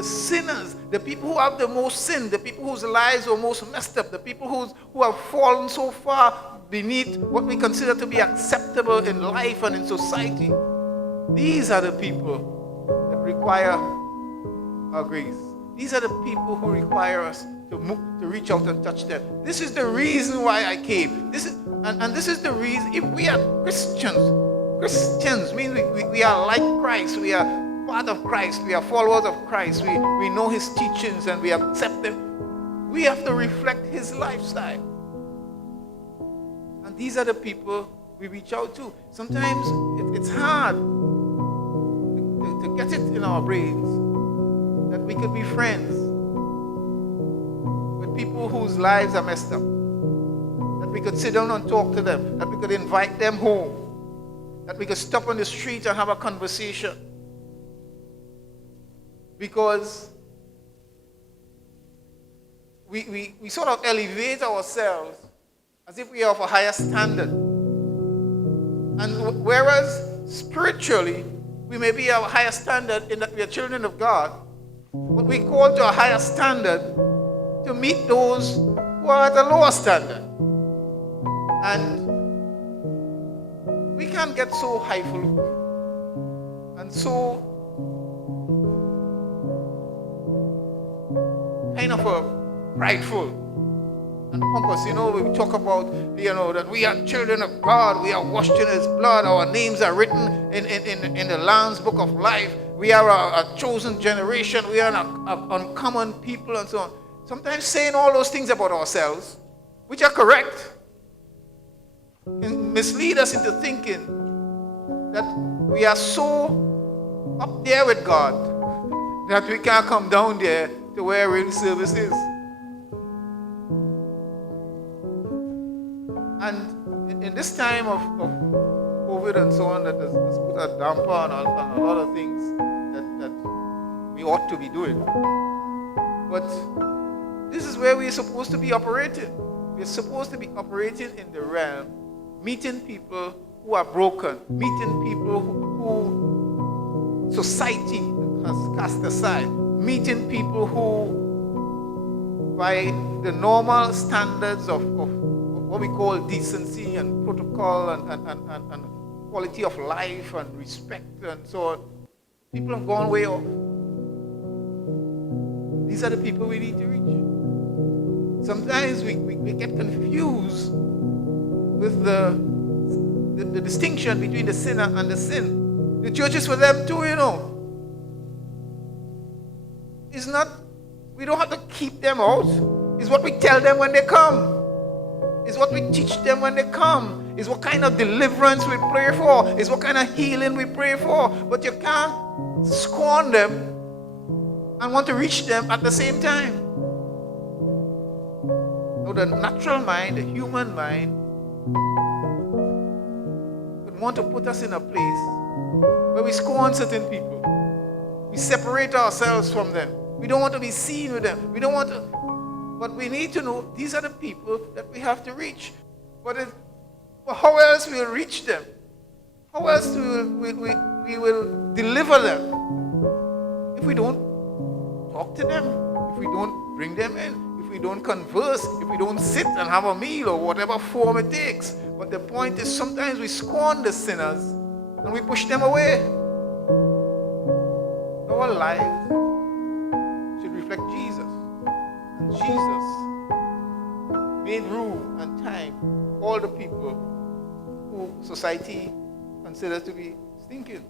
the sinners, the people who have the most sin, the people whose lives are most messed up, the people who have fallen so far beneath what we consider to be acceptable in life and in society. These are the people that require our grace. These are the people who require us to reach out and touch them. This is the reason why I came. This is the reason. If we are Christians means we are like Christ. We are part of Christ. We are followers of Christ. We know his teachings and we accept them. We have to reflect his lifestyle. And these are the people we reach out to. Sometimes it's hard to get it in our brains that we could be friends with people whose lives are messed up. That we could sit down and talk to them. That we could invite them home. That we could stop on the street and have a conversation. Because we sort of elevate ourselves as if we are of a higher standard. And whereas spiritually, we may be of a higher standard in that we are children of God, but we call to a higher standard to meet those who are at a lower standard. And we can't get so highfalutin and so kind of prideful and pompous. We talk about, that we are children of God, we are washed in his blood, our names are written in the Lamb's book of life, we are a chosen generation, we are an uncommon people, and so on. Sometimes saying all those things about ourselves, which are correct, can mislead us into thinking that we are so up there with God that we can't come down there to where real service is. And in this time of COVID and so on, that has put a damper on a lot of things that we ought to be doing. But this is where we're supposed to be operating. We're supposed to be operating in the realm, meeting people who are broken, meeting people who society has cast aside, meeting people who, by the normal standards of what we call decency and protocol and quality of life and respect and so on, people have gone way off. These are the people we need to reach. Sometimes we get confused with the distinction between the sinner and the sin. The church is for them too, It's not, we don't have to keep them out. It's what we tell them when they come. It's what we teach them when they come. It's what kind of deliverance we pray for. It's what kind of healing we pray for. But you can't scorn them and want to reach them at the same time. No, the natural mind, the human mind, would want to put us in a place where we scorn certain people. We separate ourselves from them. We don't want to be seen with them. We don't want to. But we need to know these are the people that we have to reach. But how else will we reach them? How else we will deliver them if we don't talk to them, if we don't bring them in, if we don't converse, if we don't sit and have a meal or whatever form it takes. But the point is sometimes we scorn the sinners and we push them away. Our lives should reflect Jesus. And Jesus made room and time for all the people who society considers to be stinking.